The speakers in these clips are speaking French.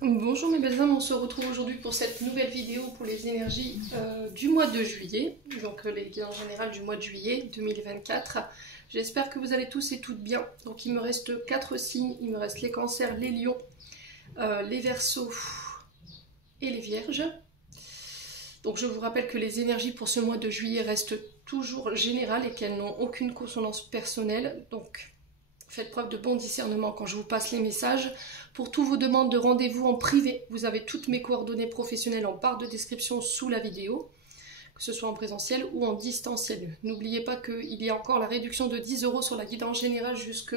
Bonjour mes belles âmes, on se retrouve aujourd'hui pour cette nouvelle vidéo pour les énergies du mois de juillet, donc les guides en général du mois de juillet 2024. J'espère que vous allez tous et toutes bien. Donc il me reste 4 signes, il me reste les cancers, les lions, les verseaux et les vierges. Donc je vous rappelle que les énergies pour ce mois de juillet restent toujours générales et qu'elles n'ont aucune consonance personnelle. Donc faites preuve de bon discernement quand je vous passe les messages. Pour toutes vos demandes de rendez-vous en privé, vous avez toutes mes coordonnées professionnelles en barre de description sous la vidéo, que ce soit en présentiel ou en distanciel. N'oubliez pas qu'il y a encore la réduction de 10 € sur la guidance générale jusque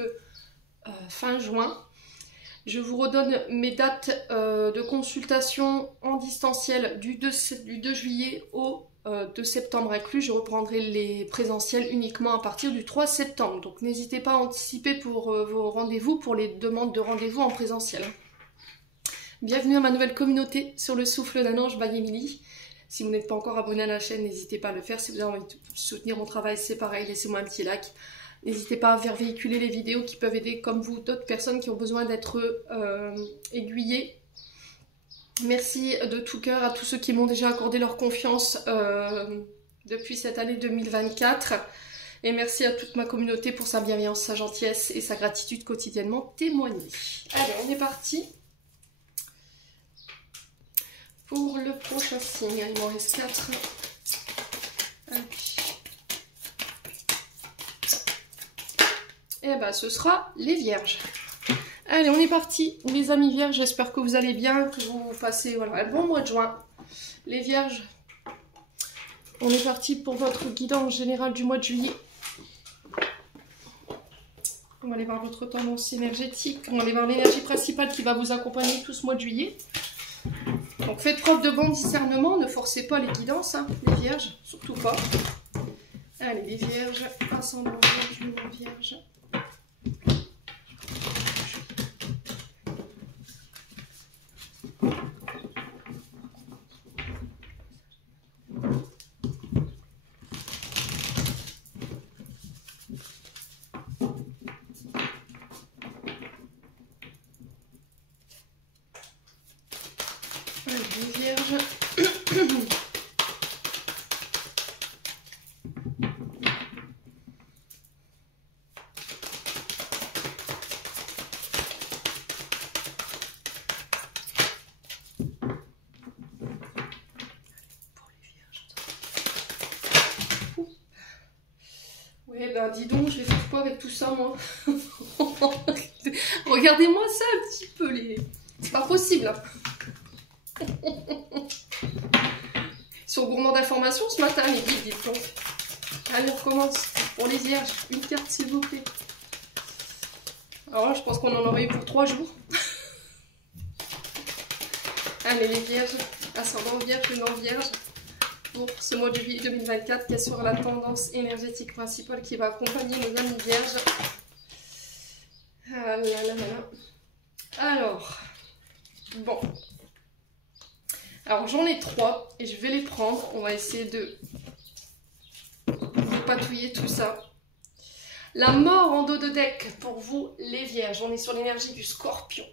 fin juin. Je vous redonne mes dates de consultation en distanciel du 2 juillet au 2 septembre inclus. Je reprendrai les présentiels uniquement à partir du 3 septembre. Donc n'hésitez pas à anticiper pour vos rendez-vous, pour les demandes de rendez-vous en présentiel. Bienvenue à ma nouvelle communauté sur le souffle d'un ange by Emily. Si vous n'êtes pas encore abonné à la chaîne, n'hésitez pas à le faire. Si vous avez envie de soutenir mon travail, c'est pareil, laissez-moi un petit like. N'hésitez pas à faire véhiculer les vidéos qui peuvent aider, comme vous, d'autres personnes qui ont besoin d'être aiguillées. Merci de tout cœur à tous ceux qui m'ont déjà accordé leur confiance depuis cette année 2024. Et merci à toute ma communauté pour sa bienveillance, sa gentillesse et sa gratitude quotidiennement témoignée. Allez, on est parti pour le prochain signe. Il m'en reste 4. Et ben, ce sera les vierges. Allez, on est parti, les amis vierges, j'espère que vous allez bien, que vous passez un bon mois de juin. Les vierges, on est parti pour votre guidance générale du mois de juillet. On va aller voir votre tendance énergétique, on va aller voir l'énergie principale qui va vous accompagner tout ce mois de juillet. Donc faites preuve de bon discernement, ne forcez pas les guidances, hein, les vierges, surtout pas. Allez, les vierges, ascendant vierge, lumière vierge. Les vierges. Ouais, ben dis donc, je vais faire quoi avec tout ça, moi? Regardez-moi ça un petit peu, les... C'est pas possible. Ils sont gourmands d'informations ce matin, les guides, dites donc. Allez, on recommence. Pour les vierges, une carte, s'il vous plaît. Alors là, je pense qu'on en aurait eu pour 3 jours. Allez, les vierges, ascendant vierge, lumière vierge. Pour ce mois de juillet 2024, quelle sera la tendance énergétique principale qui va accompagner nos amis vierges? Ah là là là là. Alors, bon. Alors j'en ai 3 et je vais les prendre. On va essayer de patouiller tout ça. La mort en dos de deck pour vous les vierges. On est sur l'énergie du scorpion.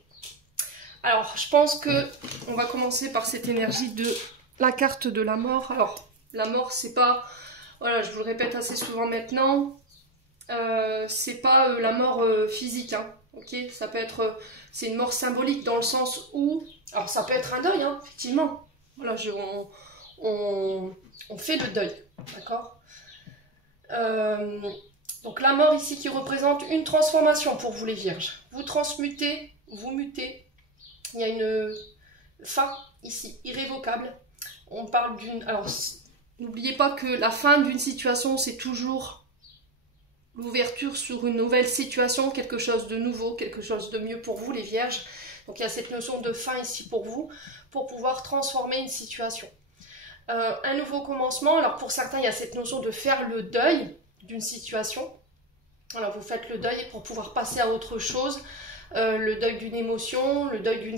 Alors je pense que on va commencer par cette énergie de la carte de la mort. Alors la mort c'est pas, voilà, je vous le répète assez souvent maintenant, c'est pas la mort physique, hein, ok, ça peut être, c'est une mort symbolique dans le sens où, alors ça peut être un deuil, hein, effectivement, voilà, on fait le deuil, d'accord. Donc la mort ici qui représente une transformation pour vous les vierges, vous transmutez, vous mutez, il y a une fin ici, irrévocable. On parle d'une... Alors, n'oubliez pas que la fin d'une situation, c'est toujours l'ouverture sur une nouvelle situation, quelque chose de nouveau, quelque chose de mieux pour vous, les vierges. Donc, il y a cette notion de fin ici pour vous, pour pouvoir transformer une situation. Un nouveau commencement. Alors, pour certains, il y a cette notion de faire le deuil d'une situation. Alors, vous faites le deuil pour pouvoir passer à autre chose. Le deuil d'une émotion, le deuil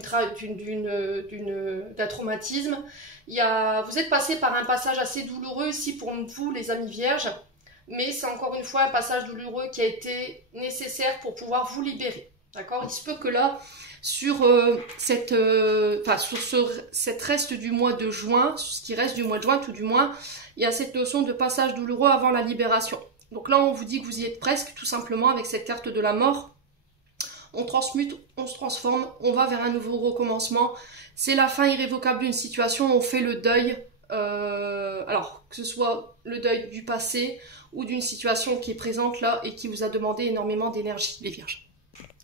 d'un traumatisme. Vous êtes passé par un passage assez douloureux ici pour vous les amis vierges, mais c'est encore une fois un passage douloureux qui a été nécessaire pour pouvoir vous libérer. D'accord? Il se peut que là, sur cette reste du mois de juin, ce qui reste du mois de juin tout du moins, il y a cette notion de passage douloureux avant la libération. Donc là on vous dit que vous y êtes presque, tout simplement avec cette carte de la mort. On transmute, on se transforme, on va vers un nouveau recommencement. C'est la fin irrévocable d'une situation, on fait le deuil, alors que ce soit le deuil du passé ou d'une situation qui est présente là et qui vous a demandé énormément d'énergie, les vierges.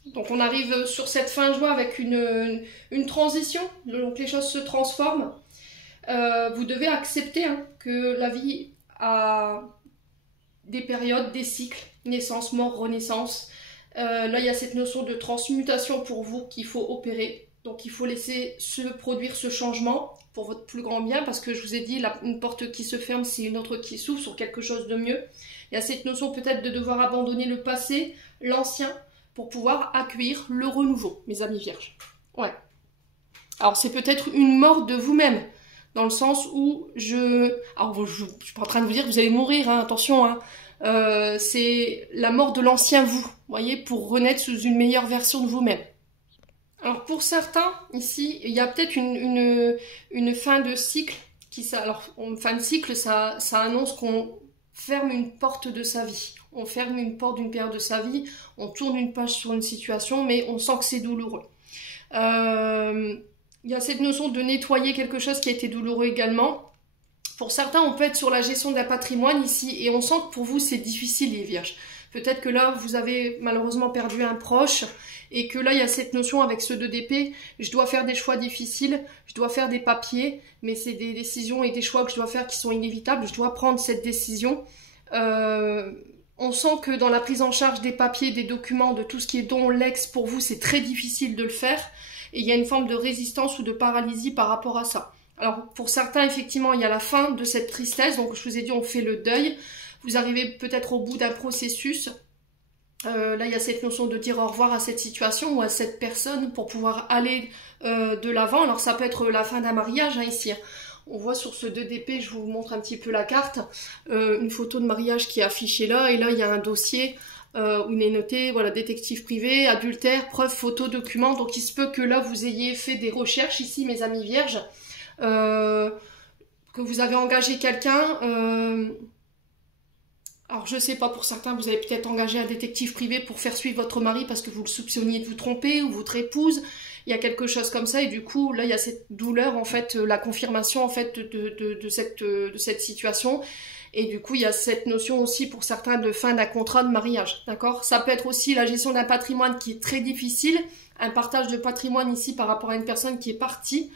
Donc on arrive sur cette fin juin avec une transition, donc les choses se transforment. Vous devez accepter que la vie a des périodes, des cycles, naissance, mort, renaissance. Là il y a cette notion de transmutation pour vous qu'il faut opérer. Donc il faut laisser se produire ce changement pour votre plus grand bien, parce que je vous ai dit, une porte qui se ferme, c'est une autre qui s'ouvre sur quelque chose de mieux. Il y a cette notion peut-être de devoir abandonner le passé, l'ancien, pour pouvoir accueillir le renouveau, mes amis vierges. Ouais. Alors c'est peut-être une mort de vous-même, dans le sens où alors je suis pas en train de vous dire que vous allez mourir, hein, attention, hein. C'est la mort de l'ancien vous, voyez, pour renaître sous une meilleure version de vous-même. Alors pour certains, ici, il y a peut-être une fin de cycle. Alors, fin de cycle, ça annonce qu'on ferme une porte de sa vie. On ferme une porte d'une période de sa vie, on tourne une page sur une situation, mais on sent que c'est douloureux. Il y a cette notion de nettoyer quelque chose qui a été douloureux également. Pour certains, on peut être sur la gestion d'un patrimoine ici, et on sent que pour vous, c'est difficile, les vierges. Peut-être que là, vous avez malheureusement perdu un proche, et que là, il y a cette notion avec ce 2 d'épée, je dois faire des choix difficiles, je dois faire des papiers, mais c'est des décisions et des choix que je dois faire qui sont inévitables, je dois prendre cette décision. On sent que dans la prise en charge des papiers, des documents, de tout ce qui est don, lex, pour vous, c'est très difficile de le faire, et il y a une forme de résistance ou de paralysie par rapport à ça. Alors, pour certains, effectivement, il y a la fin de cette tristesse, donc je vous ai dit, on fait le deuil. Vous arrivez peut-être au bout d'un processus. Là, il y a cette notion de dire au revoir à cette situation ou à cette personne pour pouvoir aller de l'avant. Alors, ça peut être la fin d'un mariage, hein, ici. On voit sur ce 2 d'épée, je vous montre un petit peu la carte, une photo de mariage qui est affichée là. Et là, il y a un dossier où il est noté, voilà, détective privé, adultère, preuve, photo, document. Donc, il se peut que là, vous ayez fait des recherches ici, mes amis vierges, que vous avez engagé quelqu'un... Alors je sais pas, pour certains, vous avez peut-être engagé un détective privé pour faire suivre votre mari parce que vous le soupçonniez de vous tromper, ou votre épouse, il y a quelque chose comme ça, et du coup, là, il y a cette douleur, en fait, la confirmation, en fait, de cette situation, et du coup, il y a cette notion aussi, pour certains, de fin d'un contrat de mariage, d'accord? Ça peut être aussi la gestion d'un patrimoine qui est très difficile, un partage de patrimoine ici par rapport à une personne qui est partie,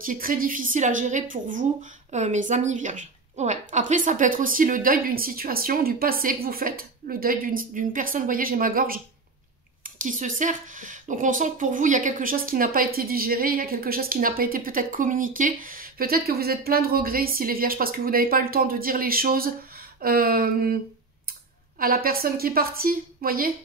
qui est très difficile à gérer pour vous, mes amis vierges. Ouais. Après, ça peut être aussi le deuil d'une situation, du passé que vous faites. Le deuil d'une personne, vous voyez, j'ai ma gorge qui se serre. Donc on sent que pour vous, il y a quelque chose qui n'a pas été digéré, il y a quelque chose qui n'a pas été peut-être communiqué. Peut-être que vous êtes plein de regrets ici, les vierges, parce que vous n'avez pas eu le temps de dire les choses à la personne qui est partie, vous voyez.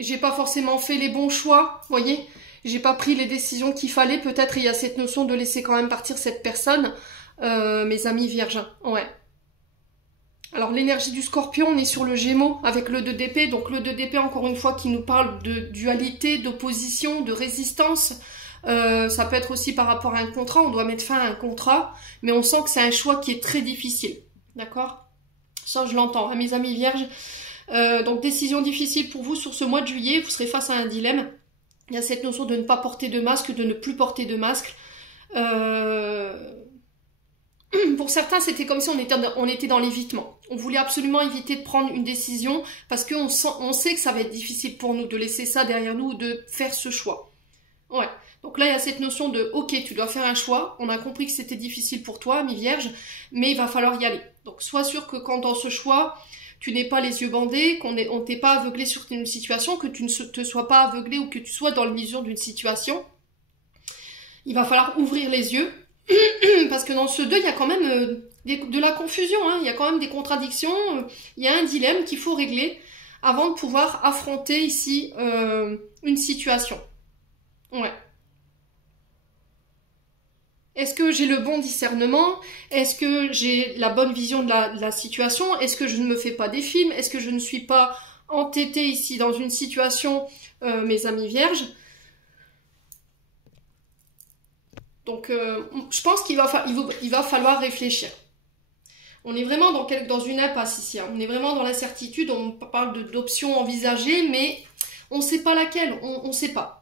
J'ai pas forcément fait les bons choix, vous voyez. J'ai pas pris les décisions qu'il fallait. Peut-être il y a cette notion de laisser quand même partir cette personne. Mes amis vierges, ouais. Alors l'énergie du scorpion, on est sur le Gémeaux avec le 2 d'épée. Donc le 2 d'épée, encore une fois, qui nous parle de dualité, d'opposition, de résistance. Ça peut être aussi par rapport à un contrat. On doit mettre fin à un contrat. Mais on sent que c'est un choix qui est très difficile. D'accord? Ça, je l'entends, hein, mes amis vierges. Donc décision difficile pour vous sur ce mois de juillet, vous serez face à un dilemme. Il y a cette notion de ne pas porter de masque, de ne plus porter de masque. Pour certains, c'était comme si on était dans l'évitement. On voulait absolument éviter de prendre une décision parce qu'on sait que ça va être difficile pour nous de laisser ça derrière nous ou de faire ce choix. Ouais. Donc là, il y a cette notion de « Ok, tu dois faire un choix. On a compris que c'était difficile pour toi, mi-vierge, mais il va falloir y aller. » Donc sois sûr que quand dans ce choix... tu n'es pas les yeux bandés, qu'on ne t'ait pas aveuglé sur une situation, que tu ne te sois pas aveuglé ou que tu sois dans le mesure d'une situation. Il va falloir ouvrir les yeux, parce que dans ce 2, il y a quand même de la confusion, hein, il y a quand même des contradictions, il y a un dilemme qu'il faut régler avant de pouvoir affronter ici une situation. Ouais. Est-ce que j'ai le bon discernement? Est-ce que j'ai la bonne vision de la situation? Est-ce que je ne me fais pas des films? Est-ce que je ne suis pas entêtée ici dans une situation, mes amis vierges? Donc, je pense qu'il va falloir réfléchir. On est vraiment dans une impasse ici. Hein. On est vraiment dans l'incertitude. On parle d'options envisagées, mais on ne sait pas laquelle. On ne sait pas.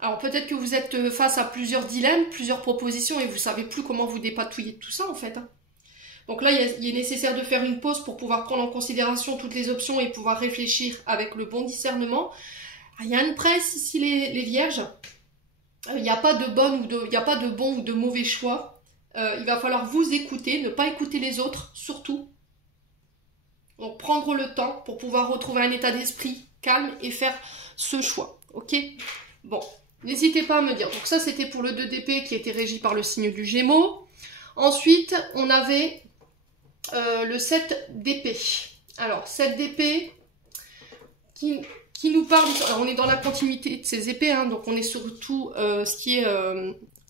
Alors peut-être que vous êtes face à plusieurs dilemmes, plusieurs propositions, et vous ne savez plus comment vous dépatouiller de tout ça, en fait. Hein. Donc là, il est nécessaire de faire une pause pour pouvoir prendre en considération toutes les options et pouvoir réfléchir avec le bon discernement. Rien ne presse ici, les vierges. Il n'y a pas de bon ou de mauvais choix. Il va falloir vous écouter, ne pas écouter les autres, surtout. Donc prendre le temps pour pouvoir retrouver un état d'esprit calme et faire ce choix. Ok? Bon, n'hésitez pas à me dire. Donc ça, c'était pour le 2 d'épée qui était régi par le signe du Gémeaux. Ensuite, on avait le 7 d'épée. Alors, 7 d'épée qui nous parle... Alors, on est dans la continuité de ces épées, hein, donc on est surtout ce qui est...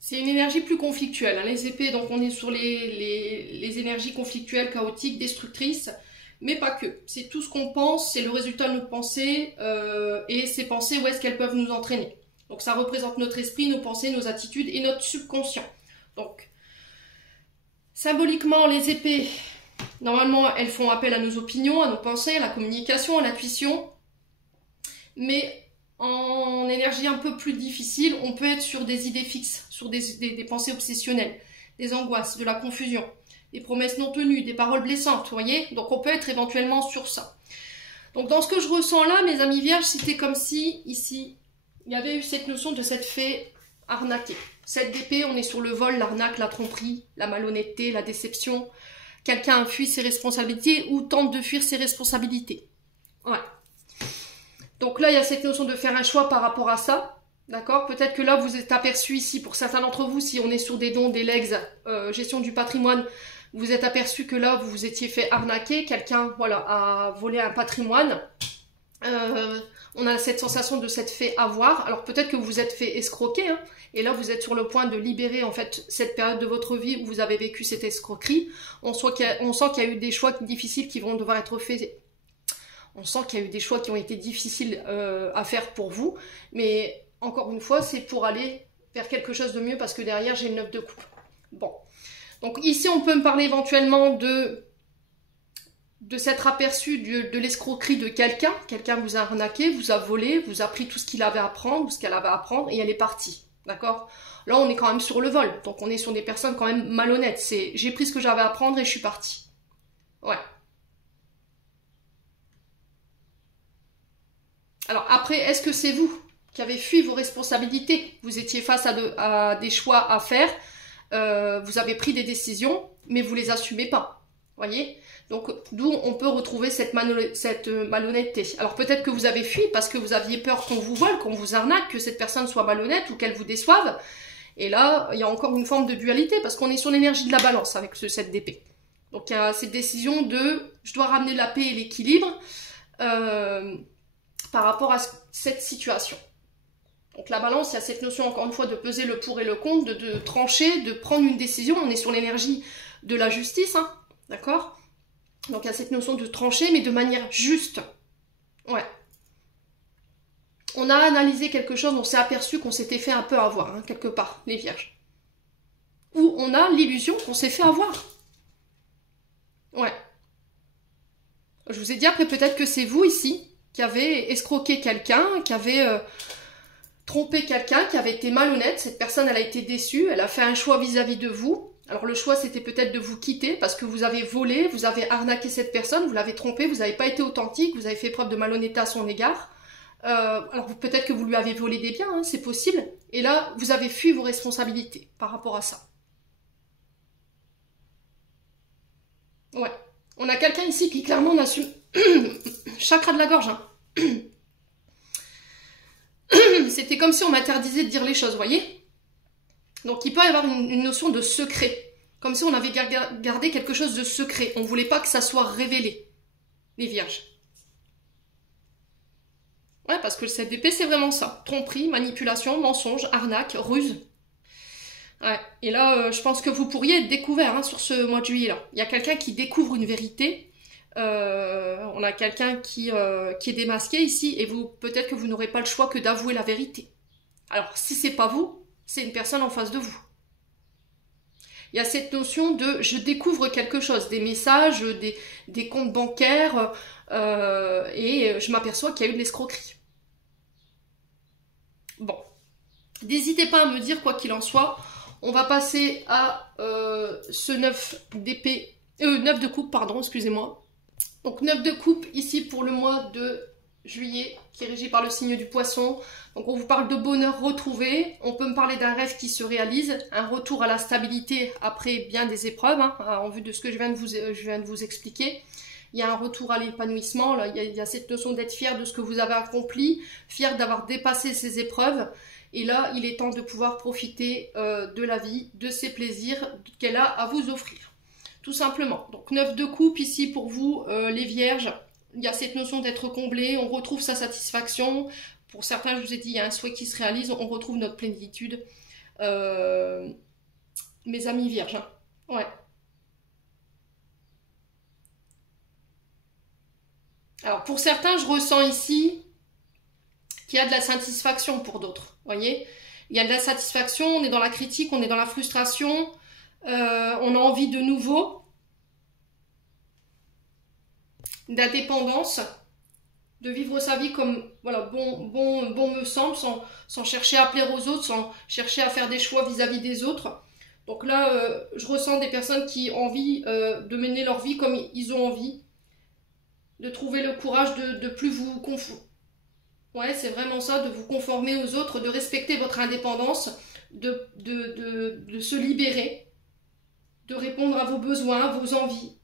c'est une énergie plus conflictuelle. Hein, les épées, donc on est sur les énergies conflictuelles, chaotiques, destructrices, mais pas que. C'est tout ce qu'on pense, c'est le résultat de nos pensées, et ces pensées, où est-ce qu'elles peuvent nous entraîner. Donc ça représente notre esprit, nos pensées, nos attitudes et notre subconscient. Donc, symboliquement, les épées, normalement, elles font appel à nos opinions, à nos pensées, à la communication, à l'intuition, mais en énergie un peu plus difficile, on peut être sur des idées fixes, sur des pensées obsessionnelles, des angoisses, de la confusion, des promesses non tenues, des paroles blessantes, vous voyez? Donc on peut être éventuellement sur ça. Donc dans ce que je ressens là, mes amis vierges, c'était comme si, ici, il y avait eu cette notion de cette fée arnaquée. 7 d'épée, on est sur le vol, l'arnaque, la tromperie, la malhonnêteté, la déception. Quelqu'un fuit ses responsabilités ou tente de fuir ses responsabilités. Ouais. Donc là, il y a cette notion de faire un choix par rapport à ça. D'accord? Peut-être que là, vous êtes aperçu ici, pour certains d'entre vous, si on est sur des dons, des legs, gestion du patrimoine, vous êtes aperçu que là, vous vous étiez fait arnaquer. Quelqu'un, voilà, a volé un patrimoine. On a cette sensation de s'être fait avoir. Alors peut-être que vous vous êtes fait escroquer, hein, et là vous êtes sur le point de libérer en fait cette période de votre vie où vous avez vécu cette escroquerie. On sent qu'il y a eu des choix difficiles qui vont devoir être faits. On sent qu'il y a eu des choix qui ont été difficiles à faire pour vous, mais encore une fois, c'est pour aller vers quelque chose de mieux parce que derrière j'ai le 9 de coupe. Bon, donc ici on peut me parler éventuellement de s'être aperçu de l'escroquerie de quelqu'un. Quelqu'un vous a arnaqué, vous a volé, vous a pris tout ce qu'il avait à prendre, ce qu'elle avait à prendre, et elle est partie. D'accord? Là, on est quand même sur le vol. Donc, on est sur des personnes quand même malhonnêtes. C'est j'ai pris ce que j'avais à prendre et je suis partie. Ouais. Alors, après, est-ce que c'est vous qui avez fui vos responsabilités? Vous étiez face à des choix à faire. Vous avez pris des décisions, mais vous les assumez pas. Voyez? Donc, d'où on peut retrouver cette malhonnêteté. Alors, peut-être que vous avez fui parce que vous aviez peur qu'on vous vole, qu'on vous arnaque, que cette personne soit malhonnête ou qu'elle vous déçoive. Et là, il y a encore une forme de dualité parce qu'on est sur l'énergie de la balance avec ce 7 d'épée. Donc, il y a cette décision de « je dois ramener la paix et l'équilibre par rapport à cette situation ». Donc, la balance, il y a cette notion, encore une fois, de peser le pour et le contre, de trancher, de prendre une décision. On est sur l'énergie de la justice, hein, d'accord ? Donc, il y a cette notion de trancher, mais de manière juste. Ouais. On a analysé quelque chose, on s'est aperçu qu'on s'était fait un peu avoir, hein, quelque part, les vierges. Ou on a l'illusion qu'on s'est fait avoir. Ouais. Je vous ai dit, après, peut-être que c'est vous, ici, qui avez escroqué quelqu'un, qui avez trompé quelqu'un, qui avait été malhonnête. Cette personne, elle a été déçue, elle a fait un choix vis-à-vis de vous. Alors le choix, c'était peut-être de vous quitter parce que vous avez volé, vous avez arnaqué cette personne, vous l'avez trompée, vous n'avez pas été authentique, vous avez fait preuve de malhonnêteté à son égard. Alors peut-être que vous lui avez volé des biens, hein, c'est possible. Et là, vous avez fui vos responsabilités par rapport à ça. Ouais. On a quelqu'un ici qui clairement n'assume... Chakra de la gorge, hein. C'était comme si on m'interdisait de dire les choses, vous voyez ? Donc il peut y avoir une notion de secret, comme si on avait gardé quelque chose de secret. On ne voulait pas que ça soit révélé, les vierges. Ouais, parce que le 7 d'épée, c'est vraiment ça. Tromperie, manipulation, mensonge, arnaque, ruse. Ouais. Et là, je pense que vous pourriez être découvert hein, sur ce mois de juillet-là. Il y a quelqu'un qui découvre une vérité. On a quelqu'un qui est démasqué ici et vous peut-être que vous n'aurez pas le choix que d'avouer la vérité. Alors, si c'est pas vous, c'est une personne en face de vous. Il y a cette notion de je découvre quelque chose, des messages, des comptes bancaires et je m'aperçois qu'il y a eu de l'escroquerie. Bon, n'hésitez pas à me dire quoi qu'il en soit. On va passer à ce 9 d'épée, 9 de coupe, pardon, excusez-moi. Donc 9 de coupe ici pour le mois de juillet, qui est régi par le signe du poisson. Donc on vous parle de bonheur retrouvé, on peut me parler d'un rêve qui se réalise, un retour à la stabilité après bien des épreuves, hein, en vue de ce que je viens de vous expliquer. Il y a un retour à l'épanouissement, il y a cette notion d'être fier de ce que vous avez accompli, fier d'avoir dépassé ces épreuves. Et là, il est temps de pouvoir profiter de la vie, de ses plaisirs qu'elle a à vous offrir. Tout simplement. Donc 9 de coupe ici pour vous, les vierges. Il y a cette notion d'être comblé, on retrouve sa satisfaction. Pour certains, je vous ai dit, il y a un souhait qui se réalise, on retrouve notre plénitude. Mes amis vierges, hein. Ouais. Alors pour certains, je ressens ici qu'il y a de la satisfaction pour d'autres. Vous voyez, il y a de la satisfaction, on est dans la critique, on est dans la frustration, on a envie de nouveau, d'indépendance, de vivre sa vie comme voilà, bon me semble, sans chercher à plaire aux autres, sans chercher à faire des choix vis-à-vis des autres. Donc là, je ressens des personnes qui ont envie de mener leur vie comme ils ont envie, de trouver le courage de plus vous conformer. Ouais, c'est vraiment ça, de vous conformer aux autres, de respecter votre indépendance, de se libérer, de répondre à vos besoins, à vos envies,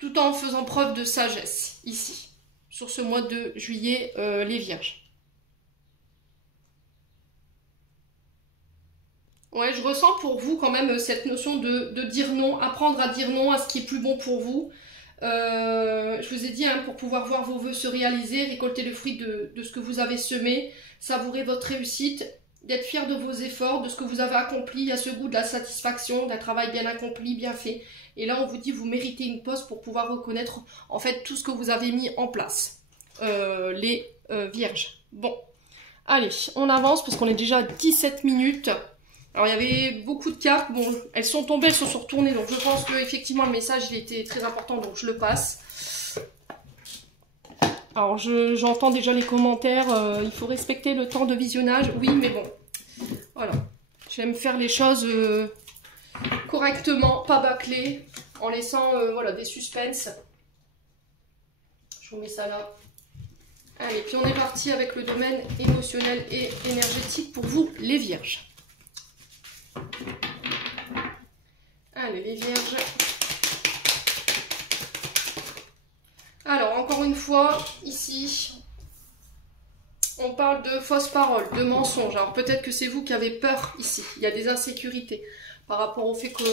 tout en faisant preuve de sagesse, ici, sur ce mois de juillet, les vierges. Ouais, je ressens pour vous quand même cette notion de dire non, apprendre à dire non à ce qui est plus bon pour vous. Je vous ai dit, hein, pour pouvoir voir vos vœux se réaliser, récolter le fruit de ce que vous avez semé, savourer votre réussite, d'être fier de vos efforts, de ce que vous avez accompli. Il y a ce goût de la satisfaction, d'un travail bien accompli, bien fait. Et là, on vous dit, vous méritez une pause pour pouvoir reconnaître en fait tout ce que vous avez mis en place, les vierges. Bon, allez, on avance parce qu'on est déjà à 17 minutes. Alors il y avait beaucoup de cartes, bon elles sont tombées, elles se sont retournées, donc je pense que effectivement le message il était très important, donc je le passe. Alors j'entends déjà les commentaires, il faut respecter le temps de visionnage, oui mais bon, voilà. J'aime faire les choses correctement, pas bâclées, en laissant voilà, des suspens. Je vous mets ça là. Allez, puis on est parti avec le domaine émotionnel et énergétique pour vous les vierges. Allez, les vierges. Alors, encore une fois, ici, on parle de fausses paroles, de mensonges. Alors, peut-être que c'est vous qui avez peur ici. Il y a des insécurités par rapport au fait que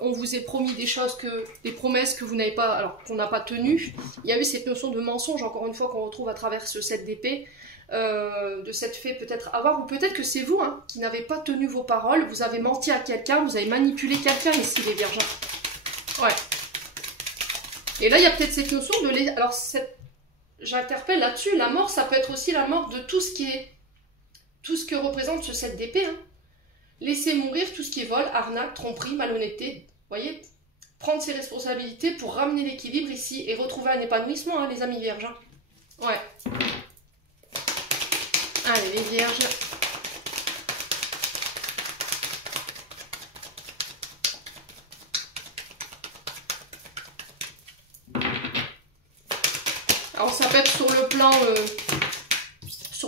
on vous ait promis des choses, des promesses que vous n'avez pas, alors qu'on n'a pas tenues. Il y a eu cette notion de mensonge, encore une fois, qu'on retrouve à travers ce 7 d'épée. De cette fait peut-être avoir, ou peut-être que c'est vous hein, qui n'avez pas tenu vos paroles, vous avez menti à quelqu'un, vous avez manipulé quelqu'un ici les vierges. Ouais. Et là il y a peut-être cette notion de... Alors j'interpelle là-dessus, la mort ça peut être aussi la mort de tout ce que représente ce 7 d'épée. Hein. Laisser mourir tout ce qui est vol, arnaque, tromperie, malhonnêteté. Vous voyez, prendre ses responsabilités pour ramener l'équilibre ici et retrouver un épanouissement hein, les amis vierges. Hein. Ouais. Allez, les vierges. Alors, ça peut être sur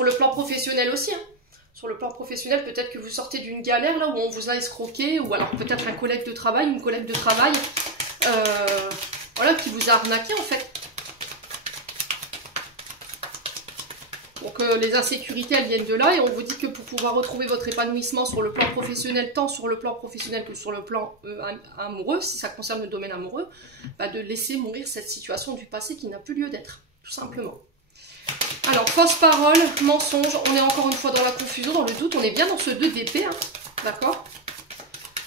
le plan professionnel aussi. Hein. Sur le plan professionnel, peut-être que vous sortez d'une galère là où on vous a escroqué, ou alors peut-être un collègue de travail, une collègue de travail, voilà, qui vous a arnaqué en fait. Donc les insécurités, elles viennent de là et on vous dit que pour pouvoir retrouver votre épanouissement sur le plan professionnel, tant sur le plan professionnel que sur le plan amoureux, si ça concerne le domaine amoureux, bah, de laisser mourir cette situation du passé qui n'a plus lieu d'être, tout simplement. Alors, fausse parole, mensonge, on est encore une fois dans la confusion, dans le doute, on est bien dans ce 2 d'épée, hein, d'accord?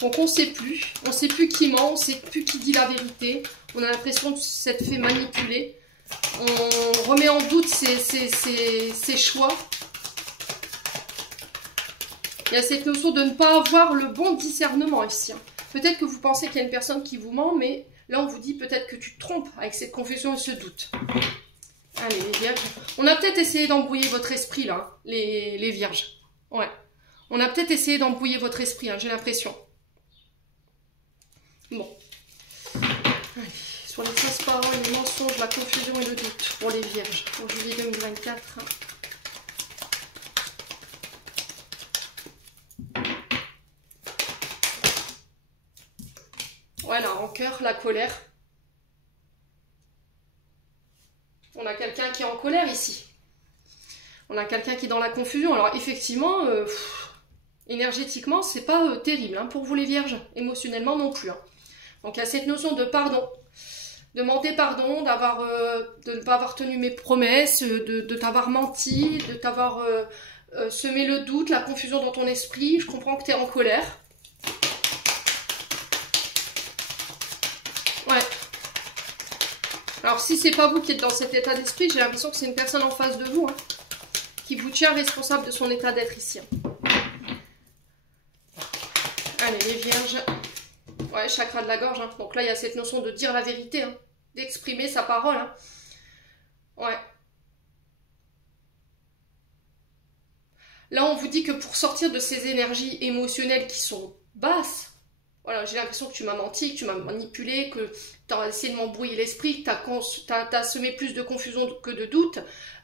Donc on ne sait plus qui ment, on ne sait plus qui dit la vérité, on a l'impression de s'être fait manipuler, on remet en doute ses choix. Il y a cette notion de ne pas avoir le bon discernement ici. Hein. Peut-être que vous pensez qu'il y a une personne qui vous ment, mais là on vous dit peut-être que tu te trompes avec cette confusion et ce doute. Allez les vierges, on a peut-être essayé d'embrouiller votre esprit là, hein, les vierges. Ouais, on a peut-être essayé d'embrouiller votre esprit, hein, j'ai l'impression. Bon. Allez, sur les fausses paroles, les mensonges, la confusion et le doute pour les vierges, pour juillet 2024. Ouais, la rancœur, la colère. On a quelqu'un qui est en colère ici. On a quelqu'un qui est dans la confusion. Alors effectivement, énergétiquement, c'est pas terrible hein, pour vous les vierges. Émotionnellement non plus. Hein. Donc il y a cette notion de pardon. Demander pardon, de ne pas avoir tenu mes promesses, de t'avoir menti, de t'avoir semé le doute, la confusion dans ton esprit. Je comprends que tu es en colère. Ouais. Alors si c'est pas vous qui êtes dans cet état d'esprit, j'ai l'impression que c'est une personne en face de vous hein, qui vous tient responsable de son état d'être ici. Allez les vierges. Ouais, chakra de la gorge. Hein. Donc là, il y a cette notion de dire la vérité, hein, d'exprimer sa parole. Hein. Ouais. Là, on vous dit que pour sortir de ces énergies émotionnelles qui sont basses, voilà, j'ai l'impression que tu m'as menti, que tu m'as manipulé, que tu as essayé de m'embrouiller l'esprit, que tu as semé plus de confusion que de doute.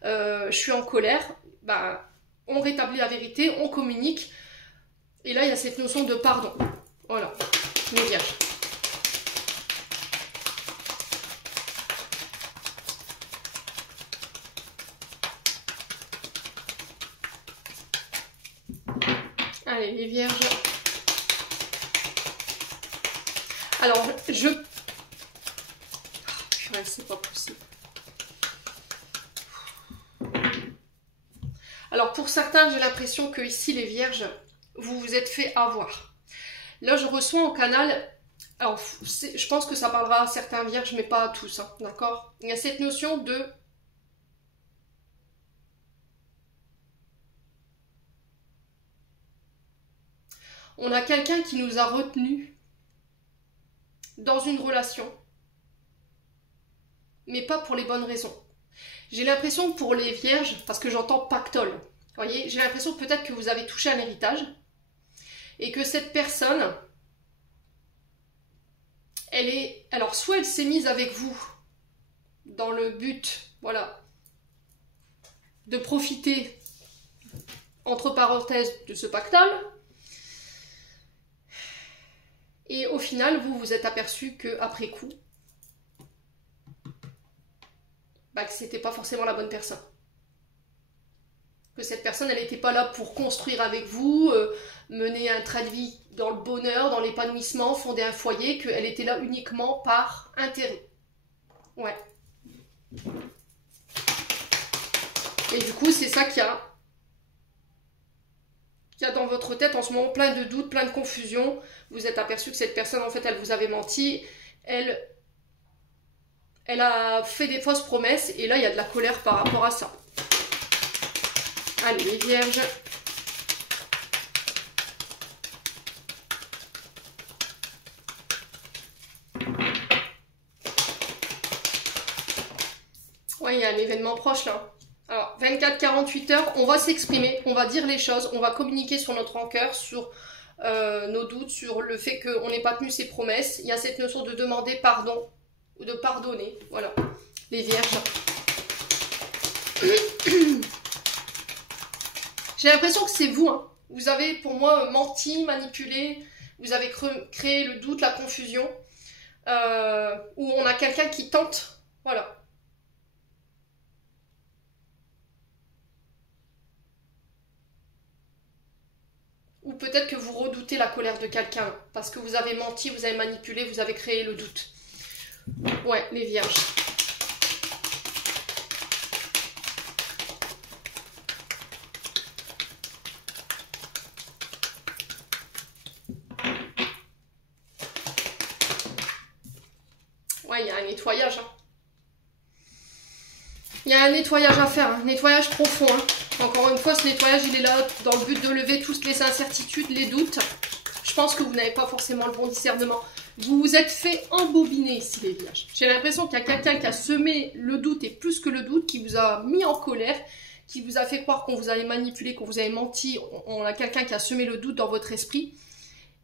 Je suis en colère. Bah, on rétablit la vérité, on communique. Et là, il y a cette notion de pardon. Voilà. Les vierges. Allez, les vierges. Alors, c'est pas possible. Alors, pour certains, j'ai l'impression que ici, les vierges, vous vous êtes fait avoir. Là, je reçois en canal, alors je pense que ça parlera à certains vierges, mais pas à tous, hein, d'accord? Il y a cette notion de... On a quelqu'un qui nous a retenus dans une relation, mais pas pour les bonnes raisons. J'ai l'impression que pour les vierges, parce que j'entends pactole, vous voyez, j'ai l'impression peut-être que vous avez touché un héritage, et que cette personne, alors soit elle s'est mise avec vous dans le but, voilà, de profiter, entre parenthèses, de ce pactole, et au final, vous vous êtes aperçu qu'après coup, bah, que c'était pas forcément la bonne personne. Que cette personne, elle n'était pas là pour construire avec vous, mener un train de vie dans le bonheur, dans l'épanouissement, fonder un foyer, qu'elle était là uniquement par intérêt. Ouais. Et du coup, c'est ça qu'il y a dans votre tête en ce moment, plein de doutes, plein de confusion. Vous êtes aperçu que cette personne, en fait, elle vous avait menti. Elle a fait des fausses promesses. Et là, il y a de la colère par rapport à ça. Allez, les vierges. Ouais, il y a un événement proche là. Alors, 24-48 heures, on va s'exprimer, on va dire les choses, on va communiquer sur notre rancœur, sur nos doutes, sur le fait qu'on n'ait pas tenu ses promesses. Il y a cette notion de demander pardon, ou de pardonner. Voilà, les vierges. J'ai l'impression que c'est vous, hein. Vous avez pour moi menti, manipulé, vous avez créé le doute, la confusion, où on a quelqu'un qui tente, voilà. Ou peut-être que vous redoutez la colère de quelqu'un, parce que vous avez menti, vous avez manipulé, vous avez créé le doute. Ouais, les vierges. Ouais, il y a un nettoyage. Hein. Il y a un nettoyage à faire, un nettoyage profond. Hein. Encore une fois, ce nettoyage, il est là dans le but de lever toutes les incertitudes, les doutes. Je pense que vous n'avez pas forcément le bon discernement. Vous vous êtes fait embobiner ici, les vierges. J'ai l'impression qu'il y a quelqu'un qui a semé le doute, et plus que le doute, qui vous a mis en colère, qui vous a fait croire qu'on vous avait manipulé, qu'on vous avait menti. On a quelqu'un qui a semé le doute dans votre esprit.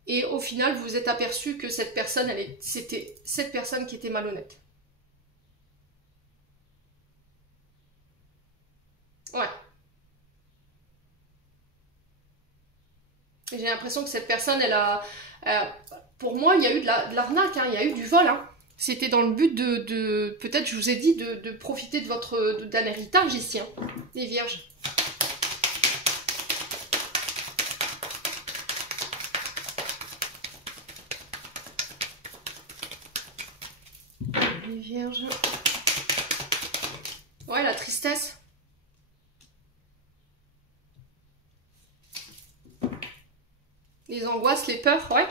Et au final, vous vous êtes aperçu que cette personne, c'était cette personne qui était malhonnête. Ouais. J'ai l'impression que cette personne, elle a... pour moi, il y a eu de l'arnaque, hein, il y a eu du vol. Hein. C'était dans le but de peut-être, je vous ai dit, de profiter de d'un héritage ici, hein, les vierges. Les vierges. Ouais, la tristesse. Les angoisses, les peurs, ouais.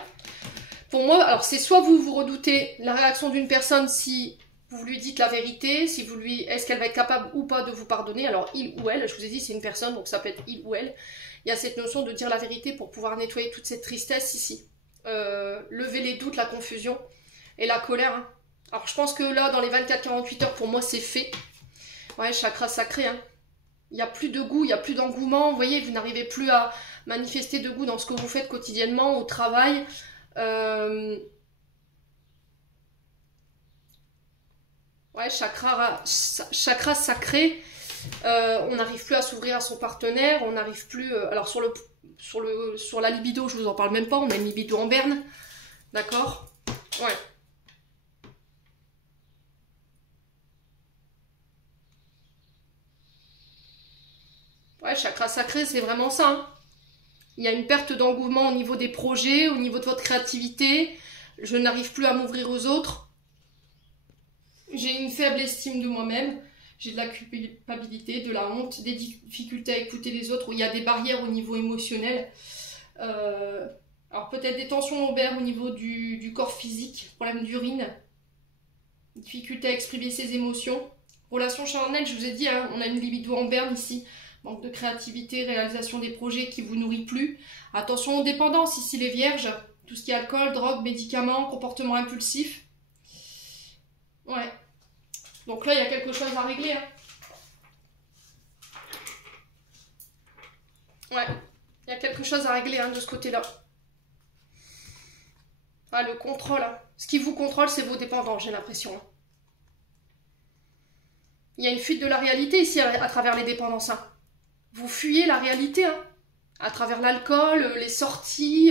Pour moi, alors c'est soit vous redoutez la réaction d'une personne si vous lui dites la vérité, si vous lui, est-ce qu'elle va être capable ou pas de vous pardonner. Alors il ou elle, je vous ai dit c'est une personne, donc ça peut être il ou elle. Il y a cette notion de dire la vérité pour pouvoir nettoyer toute cette tristesse ici. Lever les doutes, la confusion et la colère. Hein. Alors je pense que là, dans les 24-48 heures, pour moi c'est fait. Ouais, chakra sacré, hein. Il n'y a plus de goût, il n'y a plus d'engouement. Vous voyez, vous n'arrivez plus à manifester de goût dans ce que vous faites quotidiennement, au travail. Ouais, chakra sacré. On n'arrive plus à s'ouvrir à son partenaire. On n'arrive plus... alors sur la libido, je vous en parle même pas. On a une libido en berne. D'accord? Ouais. Ouais, chakra sacré, c'est vraiment ça. Hein. Il y a une perte d'engouement au niveau des projets, au niveau de votre créativité. Je n'arrive plus à m'ouvrir aux autres. J'ai une faible estime de moi-même. J'ai de la culpabilité, de la honte, des difficultés à écouter les autres, où il y a des barrières au niveau émotionnel. Alors peut-être des tensions lombaires au niveau du corps physique, problème d'urine, difficulté à exprimer ses émotions. Relation charnelle, je vous ai dit, hein, on a une libido en berne ici. Manque de créativité, réalisation des projets qui vous nourrit plus. Attention aux dépendances, ici les vierges. Tout ce qui est alcool, drogue, médicaments, comportement impulsif. Ouais. Donc là, il y a quelque chose à régler. Hein. Ouais. Il y a quelque chose à régler hein, de ce côté-là. Ah, le contrôle. Hein. Ce qui vous contrôle, c'est vos dépendants, j'ai l'impression. Hein. Il y a une fuite de la réalité ici à travers les dépendances. Hein. Vous fuyez la réalité, hein, à travers l'alcool, les sorties,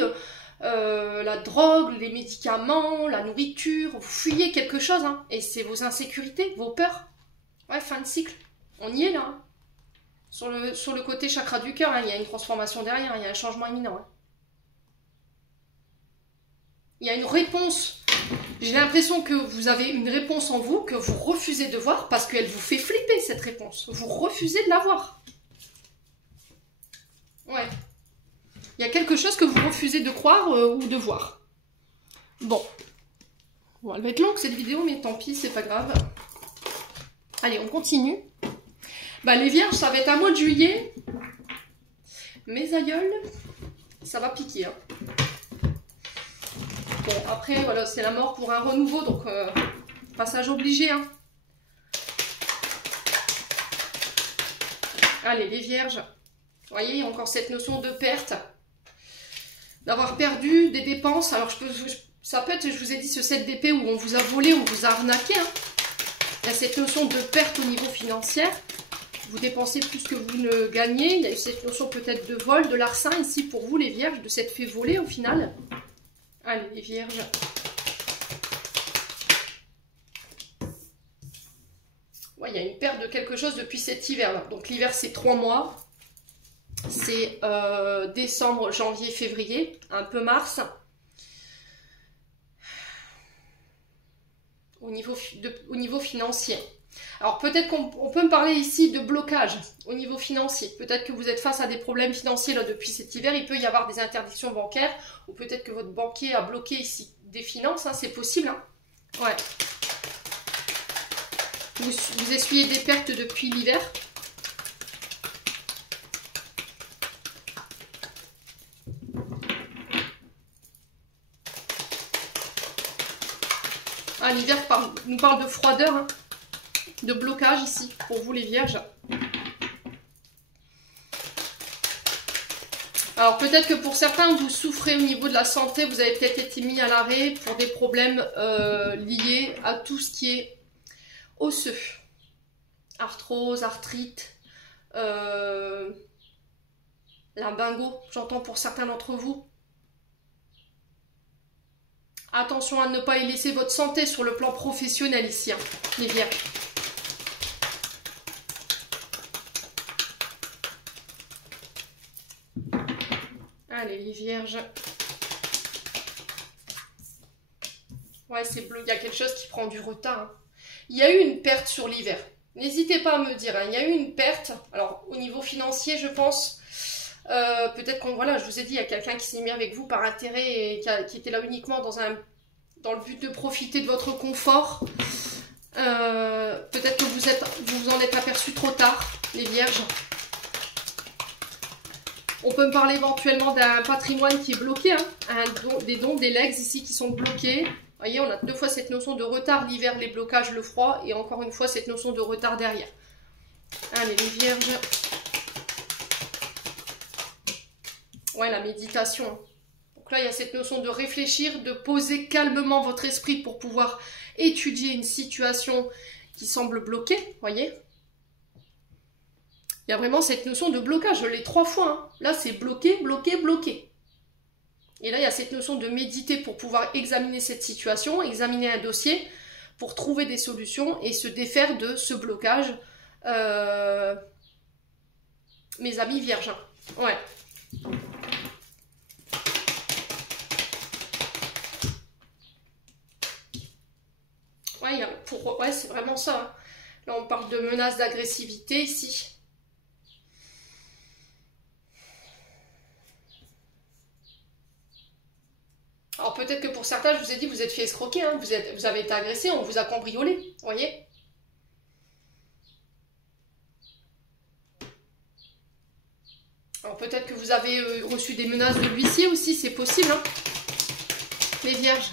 la drogue, les médicaments, la nourriture. Vous fuyez quelque chose, hein, et c'est vos insécurités, vos peurs. Ouais, fin de cycle. On y est là. Hein. Sur le côté chakra du cœur, hein, il y a une transformation derrière, il y a un changement imminent. Hein. Il y a une réponse. J'ai l'impression que vous avez une réponse en vous que vous refusez de voir parce qu'elle vous fait flipper, cette réponse. Vous refusez de la voir. Ouais. Il y a quelque chose que vous refusez de croire ou de voir. Bon. Bon, elle va être longue cette vidéo, mais tant pis, c'est pas grave. Allez, on continue. Bah, les vierges, ça va être un mois de juillet. Mes aïeuls, ça va piquer. Hein. Bon, après, voilà, c'est la mort pour un renouveau, donc passage obligé. Hein. Allez, les vierges. Vous voyez, il y a encore cette notion de perte, d'avoir perdu des dépenses. Alors, ça peut être, je vous ai dit, ce 7 d'épée où on vous a volé, on vous a arnaqué. Hein. Il y a cette notion de perte au niveau financier. Vous dépensez plus que vous ne gagnez. Il y a eu cette notion peut-être de vol, de larcin ici pour vous, les vierges, de s'être fait voler au final. Allez, les vierges. Ouais, il y a une perte de quelque chose depuis cet hiver. Donc, l'hiver, c'est 3 mois. C'est décembre, janvier, février, un peu mars. Au niveau financier. Alors peut-être qu'on peut me parler ici de blocage au niveau financier. Peut-être que vous êtes face à des problèmes financiers là, depuis cet hiver. Il peut y avoir des interdictions bancaires. Ou peut-être que votre banquier a bloqué ici des finances. Hein, c'est possible. Hein. Ouais. vous essuyez des pertes depuis l'hiver. Ah, l'hiver nous parle de froideur, hein, de blocage ici, pour vous les vierges. Alors peut-être que pour certains, vous souffrez au niveau de la santé, vous avez peut-être été mis à l'arrêt pour des problèmes liés à tout ce qui est osseux. Arthrose, arthrite, lumbago, j'entends pour certains d'entre vous. Attention à ne pas y laisser votre santé sur le plan professionnel ici, hein, les vierges. Allez, les vierges. Ouais, c'est bleu. Il y a quelque chose qui prend du retard. Hein. Il y a eu une perte sur l'hiver. N'hésitez pas à me dire. Hein. Il y a eu une perte. Alors, au niveau financier, je pense... peut-être qu'on, voilà, je vous ai dit, il y a quelqu'un qui s'est mis avec vous par intérêt et qui était là uniquement dans le but de profiter de votre confort. Peut-être que vous en êtes aperçu trop tard, les vierges. On peut me parler éventuellement d'un patrimoine qui est bloqué, hein, des dons, des legs ici qui sont bloqués. Vous voyez, on a deux fois cette notion de retard, l'hiver, les blocages, le froid, et encore une fois cette notion de retard derrière. Allez, les vierges. Ouais, la méditation. Donc là, il y a cette notion de réfléchir, de poser calmement votre esprit pour pouvoir étudier une situation qui semble bloquée, vous voyez. Il y a vraiment cette notion de blocage, je l'ai 3 fois. Hein. Là, c'est bloqué, bloqué, bloqué. Et là, il y a cette notion de méditer pour pouvoir examiner cette situation, examiner un dossier, pour trouver des solutions et se défaire de ce blocage. Mes amis vierges. Ouais. Ouais, c'est vraiment ça. Hein. Là, on parle de menaces d'agressivité ici. Alors peut-être que pour certains, je vous ai dit, vous êtes fait escroquer, hein, vous avez été agressé, on vous a cambriolé, vous voyez. Alors peut-être que vous avez reçu des menaces de l'huissier aussi, c'est possible, hein, les vierges.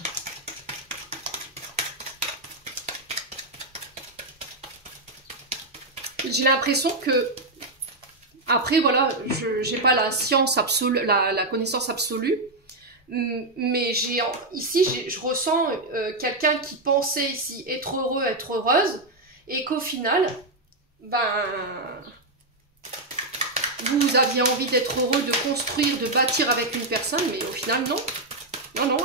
J'ai l'impression que, après voilà, je n'ai pas la science absolue, la connaissance absolue, mais ici je ressens quelqu'un qui pensait ici être heureux, être heureuse, et qu'au final, ben, vous aviez envie d'être heureux, de construire, de bâtir avec une personne, mais au final non. Non,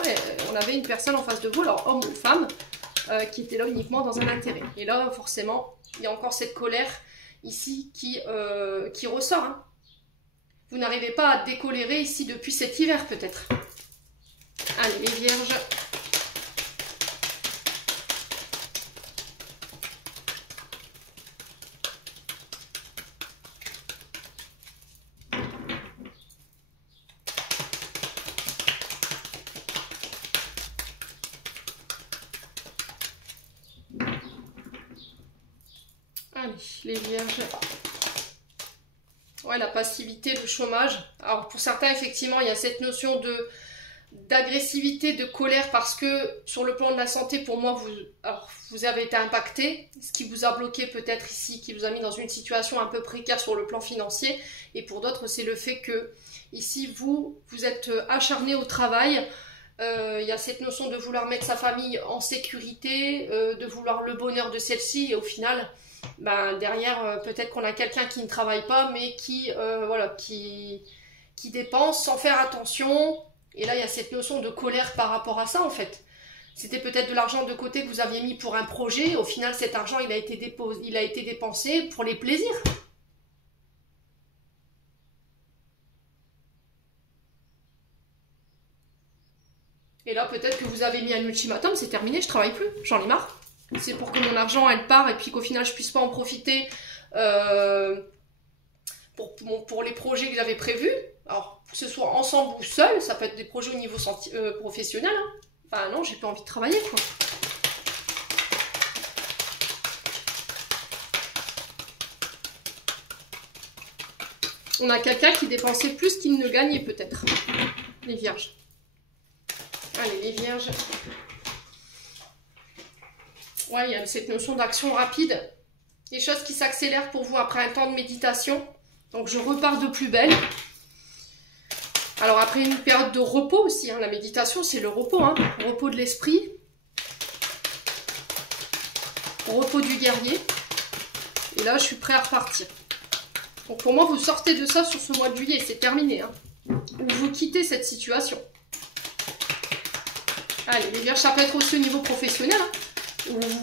on avait une personne en face de vous, alors homme ou femme, qui était là uniquement dans un intérêt. Et là, forcément, il y a encore cette colère ici qui ressort. Hein. Vous n'arrivez pas à décolérer ici depuis cet hiver peut-être. Allez, les vierges. Allez, les vierges. Ouais, la passivité, le chômage. Alors pour certains, effectivement, il y a cette notion d'agressivité, de colère, parce que sur le plan de la santé, pour moi, vous avez été impacté, ce qui vous a bloqué peut-être ici, qui vous a mis dans une situation un peu précaire sur le plan financier, et pour d'autres, c'est le fait que ici, vous êtes acharné au travail. Il y a cette notion de vouloir mettre sa famille en sécurité, de vouloir le bonheur de celle-ci, et au final, ben, derrière, peut-être qu'on a quelqu'un qui ne travaille pas, mais qui dépense sans faire attention. Et là, il y a cette notion de colère par rapport à ça, en fait. C'était peut-être de l'argent de côté que vous aviez mis pour un projet. Au final, cet argent, il a été dépensé pour les plaisirs. Et là, peut-être que vous avez mis un ultimatum, c'est terminé, je travaille plus, j'en ai marre. C'est pour que mon argent, elle part, et puis qu'au final, je puisse pas en profiter pour les projets que j'avais prévus. Alors, que ce soit ensemble ou seul, ça peut être des projets au niveau professionnel. Hein. Enfin non, j'ai pas envie de travailler, quoi. On a quelqu'un qui dépensait plus qu'il ne gagnait peut-être. Les vierges. Allez, les vierges. Ouais, il y a cette notion d'action rapide. Des choses qui s'accélèrent pour vous après un temps de méditation. Donc, je repars de plus belle. Alors, après une période de repos aussi. Hein, la méditation, c'est le repos. Hein, repos de l'esprit. Repos du guerrier. Et là, je suis prêt à repartir. Donc, pour moi, vous sortez de ça sur ce mois de juillet. C'est terminé. Hein. Ou vous quittez cette situation. Allez, les vierges, ça peut être aussi au niveau professionnel. Hein, où vous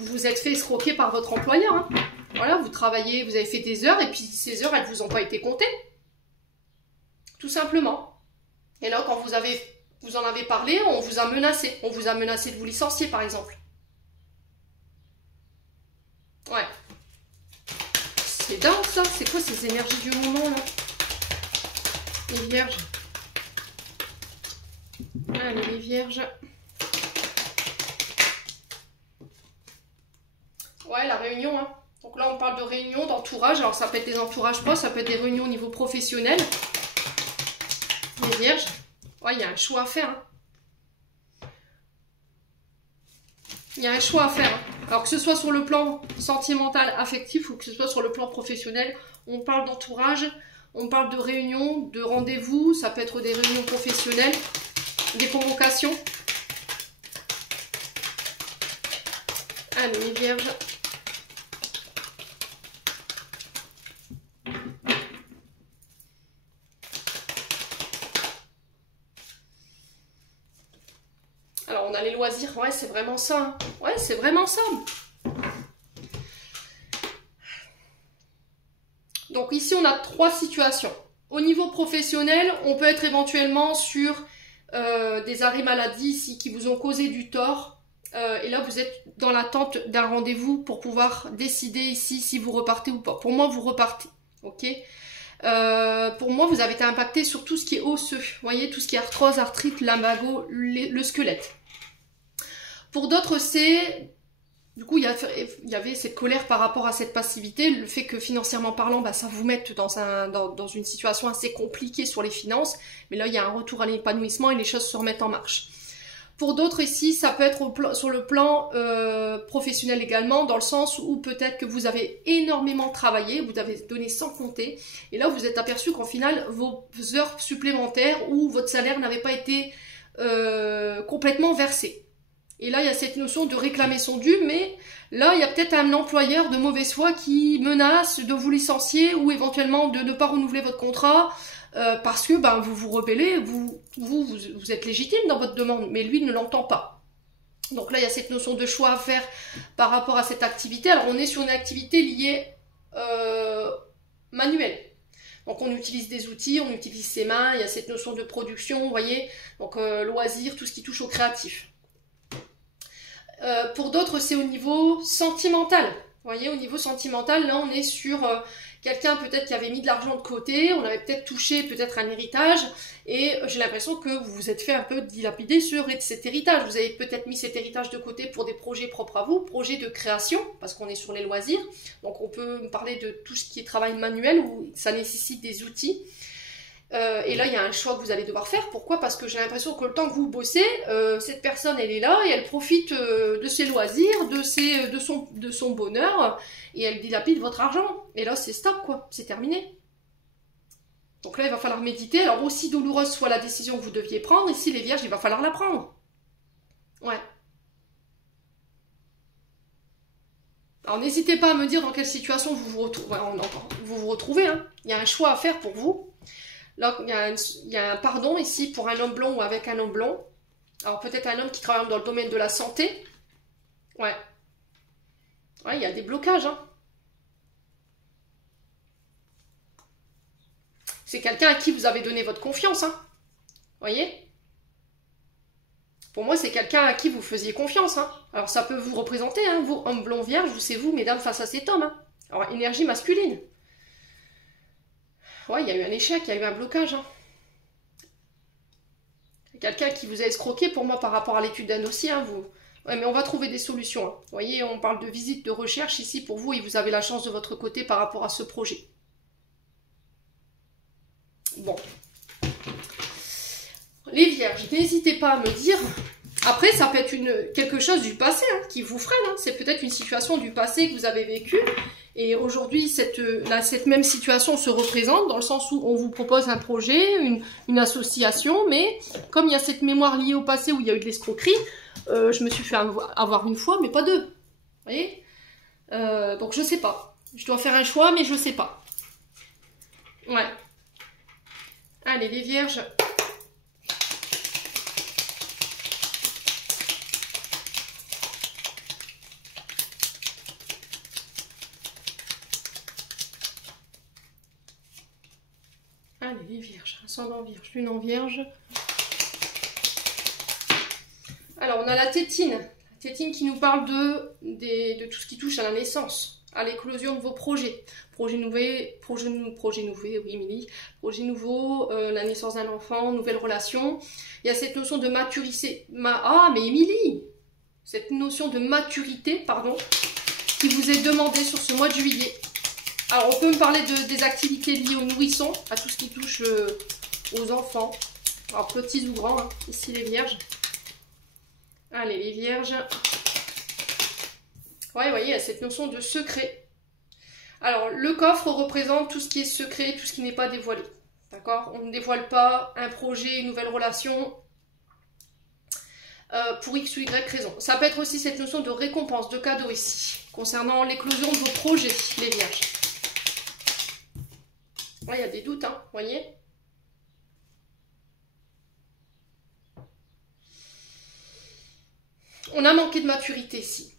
vous êtes fait escroquer par votre employeur. Hein. Voilà, vous travaillez, vous avez fait des heures et puis ces heures, elles ne vous ont pas été comptées. Tout simplement. Et là, quand vous en avez parlé, on vous a menacé. On vous a menacé de vous licencier, par exemple. Ouais. C'est dingue, ça. C'est quoi ces énergies du moment, là? Les vierges. Allez, les vierges. Ouais, la réunion, hein. Donc là, on parle de réunion, d'entourage. Alors, ça peut être des entourages proches, ça peut être des réunions au niveau professionnel. Les vierges. Ouais, il y a un choix à faire. Hein. Il y a un choix à faire. Hein. Alors, que ce soit sur le plan sentimental, affectif, ou que ce soit sur le plan professionnel, on parle d'entourage, on parle de réunions, de rendez-vous. Ça peut être des réunions professionnelles, des convocations. Allez, les vierges. Alors, on a les loisirs. Ouais, c'est vraiment ça. Hein. Ouais, c'est vraiment ça. Donc, ici, on a 3 situations. Au niveau professionnel, on peut être éventuellement sur des arrêts maladie ici qui vous ont causé du tort. Et là, vous êtes dans l'attente d'un rendez-vous pour pouvoir décider ici si vous repartez ou pas. Pour moi, vous repartez. Ok. Pour moi, vous avez été impacté sur tout ce qui est osseux. Vous voyez, tout ce qui est arthrose, arthrite, lumbago, le squelette. Pour d'autres, c'est... Du coup, il y avait cette colère par rapport à cette passivité, le fait que financièrement parlant, bah, ça vous mette dans une situation assez compliquée sur les finances. Mais là, il y a un retour à l'épanouissement et les choses se remettent en marche. Pour d'autres ici, ça peut être sur le plan professionnel également, dans le sens où peut-être que vous avez énormément travaillé, vous avez donné sans compter, et là vous êtes aperçu qu'en final, vos heures supplémentaires ou votre salaire n'avait pas été complètement versé. Et là, il y a cette notion de réclamer son dû, mais là, il y a peut-être un employeur de mauvaise foi qui menace de vous licencier ou éventuellement de ne pas renouveler votre contrat, parce que ben, vous vous rebellez, vous êtes légitime dans votre demande, mais lui ne l'entend pas. Donc là, il y a cette notion de choix à faire par rapport à cette activité. Alors, on est sur une activité liée manuelle. Donc, on utilise des outils, on utilise ses mains, il y a cette notion de production, vous voyez, donc loisirs, tout ce qui touche au créatif. Pour d'autres, c'est au niveau sentimental. Vous voyez, au niveau sentimental, là, on est sur quelqu'un peut-être qui avait mis de l'argent de côté, on avait peut-être touché peut-être un héritage, et j'ai l'impression que vous vous êtes fait un peu dilapider sur cet héritage. Vous avez peut-être mis cet héritage de côté pour des projets propres à vous, projets de création, parce qu'on est sur les loisirs. Donc, on peut parler de tout ce qui est travail manuel, où ça nécessite des outils. Et là, il y a un choix que vous allez devoir faire. Pourquoi? Parce que j'ai l'impression que le temps que vous bossez, cette personne, elle est là et elle profite de ses loisirs, de son bonheur, et elle dilapide votre argent. Et là, c'est stop, quoi. C'est terminé. Donc là, il va falloir méditer. Alors, aussi douloureuse soit la décision que vous deviez prendre, ici, les vierges, il va falloir la prendre. Ouais. Alors, n'hésitez pas à me dire dans quelle situation vous vous retrouvez. Ouais, vous vous retrouvez, hein. Il y a un choix à faire pour vous. Là, il y a un pardon ici pour un homme blond ou avec un homme blond. Alors, peut-être un homme qui travaille dans le domaine de la santé. Ouais. Ouais, il y a des blocages, hein. C'est quelqu'un à qui vous avez donné votre confiance, hein. Voyez? Pour moi, c'est quelqu'un à qui vous faisiez confiance, hein. Alors, ça peut vous représenter, hein, vous, homme blond vierge, c'est vous, mesdames, face à cet homme, hein. Alors, énergie masculine. Ouais, il y a eu un échec, il y a eu un blocage. Hein. Quelqu'un qui vous a escroqué pour moi par rapport à l'étude d'un dossier. Hein, vous. Ouais, mais on va trouver des solutions. Hein. Vous voyez, on parle de visite, de recherche ici pour vous et vous avez la chance de votre côté par rapport à ce projet. Les vierges, n'hésitez pas à me dire. Après, ça peut être quelque chose du passé hein, qui vous freine. Hein. C'est peut-être une situation du passé que vous avez vécue. Et aujourd'hui, cette même situation se représente dans le sens où on vous propose un projet, une association. Mais comme il y a cette mémoire liée au passé où il y a eu de l'escroquerie, je me suis fait avoir une fois, mais pas deux. Vous voyez donc, je sais pas. Je dois faire un choix, mais je sais pas. Ouais. Allez, les vierges. Allez, les vierges. Ascendant vierge, lune en vierge. Alors, on a la tétine. La tétine qui nous parle de tout ce qui touche à la naissance, à l'éclosion de vos projets. Projet nouveau, oui, Émilie. Projet nouveau, la naissance d'un enfant, nouvelle relation. Il y a cette notion de maturité. Ah, mais Émilie! Cette notion de maturité, pardon, qui vous est demandée sur ce mois de juillet. Alors, on peut me parler des activités liées aux nourrissons, à tout ce qui touche aux enfants. Alors, petits ou grands, hein. Ici les vierges. Allez, les vierges. Ouais, vous voyez, il y a cette notion de secret. Alors, le coffre représente tout ce qui est secret, tout ce qui n'est pas dévoilé. D'accord? On ne dévoile pas un projet, une nouvelle relation pour X ou Y raison. Ça peut être aussi cette notion de récompense, de cadeau ici, concernant l'éclosion de vos projets, les vierges. Ouais, il y a des doutes, hein, vous voyez? On a manqué de maturité ici.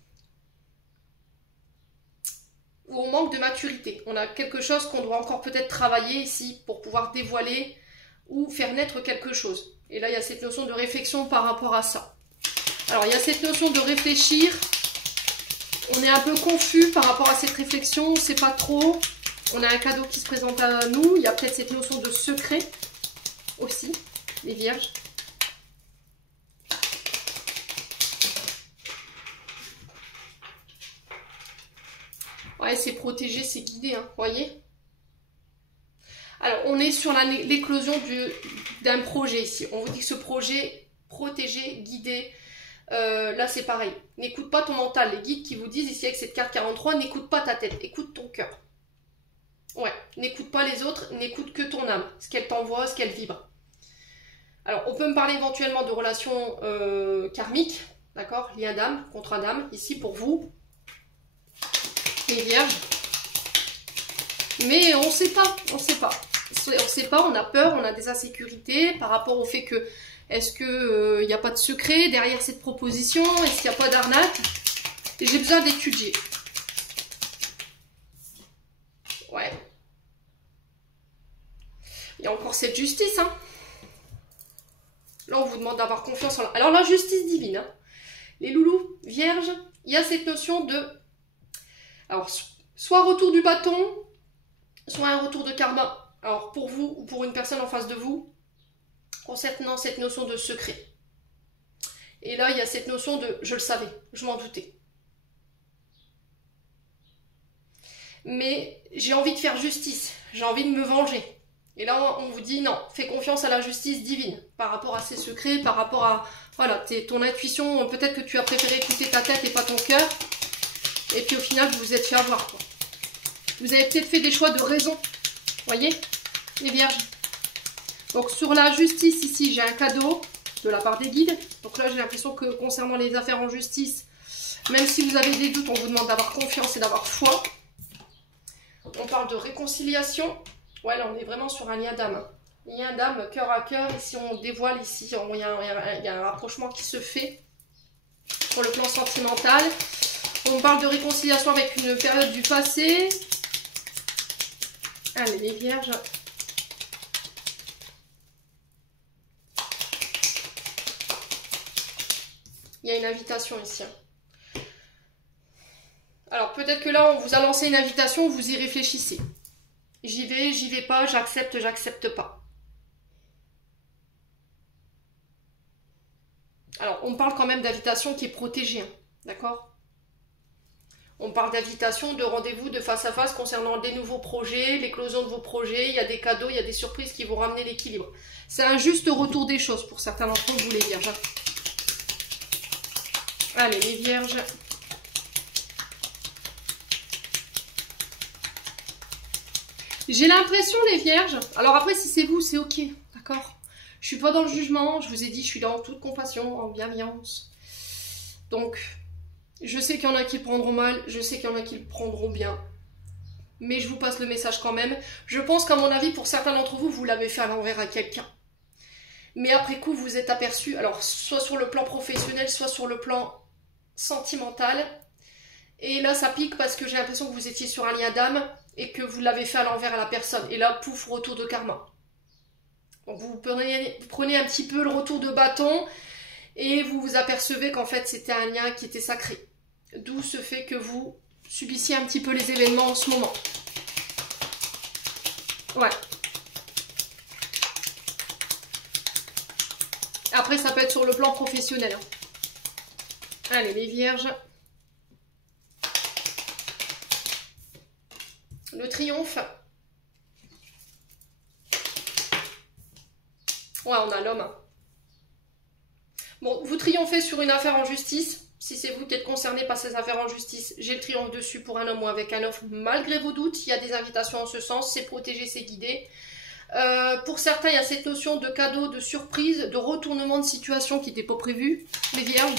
Ou on manque de maturité. On a quelque chose qu'on doit encore peut-être travailler ici pour pouvoir dévoiler ou faire naître quelque chose. Et là, il y a cette notion de réflexion par rapport à ça. Alors, il y a cette notion de réfléchir. On est un peu confus par rapport à cette réflexion. On ne sait pas trop. On a un cadeau qui se présente à nous. Il y a peut-être cette notion de secret aussi, les vierges. Ouais, c'est protégé, c'est guidé, hein, voyez. Alors, on est sur l'éclosion d'un projet ici. On vous dit que ce projet, protégé, guidé, là c'est pareil. N'écoute pas ton mental. Les guides qui vous disent ici avec cette carte 43, n'écoute pas ta tête, écoute ton cœur. Ouais, n'écoute pas les autres, n'écoute que ton âme, ce qu'elle t'envoie, ce qu'elle vibre. Alors, on peut me parler éventuellement de relations karmiques, d'accord, lien d'âme, contrat d'âme, ici pour vous. Les vierges. Mais on ne sait pas, on ne sait pas. On ne sait pas, on a peur, on a des insécurités par rapport au fait que est-ce qu'il n'y a pas de secret derrière cette proposition, est-ce qu'il n'y a pas d'arnaque? J'ai besoin d'étudier. Ouais. Il y a encore cette justice, hein. Là, on vous demande d'avoir confiance en la... Alors, la justice divine, hein. Les loulous, vierges, il y a cette notion de... Alors, soit retour du bâton, soit un retour de karma. Alors, pour vous ou pour une personne en face de vous, concernant cette notion de secret. Et là, il y a cette notion de « je le savais, je m'en doutais ». Mais j'ai envie de faire justice, j'ai envie de me venger. Et là, on vous dit non, fais confiance à la justice divine par rapport à ces secrets, par rapport à voilà, ton intuition. Peut-être que tu as préféré écouter ta tête et pas ton cœur. Et puis au final, vous vous êtes fait avoir, quoi. Vous avez peut-être fait des choix de raison. Voyez, les vierges. Donc sur la justice, ici, j'ai un cadeau de la part des guides. Donc là, j'ai l'impression que concernant les affaires en justice, même si vous avez des doutes, on vous demande d'avoir confiance et d'avoir foi. On parle de réconciliation. Ouais, là, on est vraiment sur un lien d'âme. Hein. Lien d'âme, cœur à cœur. Ici, on dévoile. Ici, il y a un rapprochement qui se fait sur le plan sentimental. On parle de réconciliation avec une période du passé. Allez, les vierges. Il y a une invitation ici. Alors, peut-être que là, on vous a lancé une invitation, vous y réfléchissez. J'y vais pas, j'accepte, j'accepte pas. Alors, on parle quand même d'invitation qui est protégée, hein, d'accord? On parle d'invitation, de rendez-vous, de face à face concernant des nouveaux projets, l'éclosion de vos projets. Il y a des cadeaux, il y a des surprises qui vont ramener l'équilibre. C'est un juste retour des choses pour certains d'entre vous, les vierges. Allez, les vierges. J'ai l'impression, les vierges, alors après, si c'est vous, c'est ok, d'accord? Je suis pas dans le jugement, je vous ai dit, je suis dans toute compassion, en bienveillance. Donc, je sais qu'il y en a qui le prendront mal, je sais qu'il y en a qui le prendront bien. Mais je vous passe le message quand même. Je pense qu'à mon avis, pour certains d'entre vous, vous l'avez fait à l'envers à quelqu'un. Mais après coup, vous êtes aperçu, alors soit sur le plan professionnel, soit sur le plan sentimental. Et là, ça pique parce que j'ai l'impression que vous étiez sur un lien d'âme et que vous l'avez fait à l'envers à la personne. Et là, pouf, retour de karma. Donc vous prenez un petit peu le retour de bâton et vous vous apercevez qu'en fait, c'était un lien qui était sacré. D'où ce fait que vous subissiez un petit peu les événements en ce moment. Ouais. Après, ça peut être sur le plan professionnel. Allez, les vierges. Le triomphe. Ouais, on a l'homme. Bon, vous triomphez sur une affaire en justice. Si c'est vous qui êtes concerné par ces affaires en justice, j'ai le triomphe dessus pour un homme ou avec un offre. Malgré vos doutes, il y a des invitations en ce sens. C'est protégé, c'est guidé. Pour certains, il y a cette notion de cadeau, de surprise, de retournement de situation qui n'était pas prévu. Les vierges.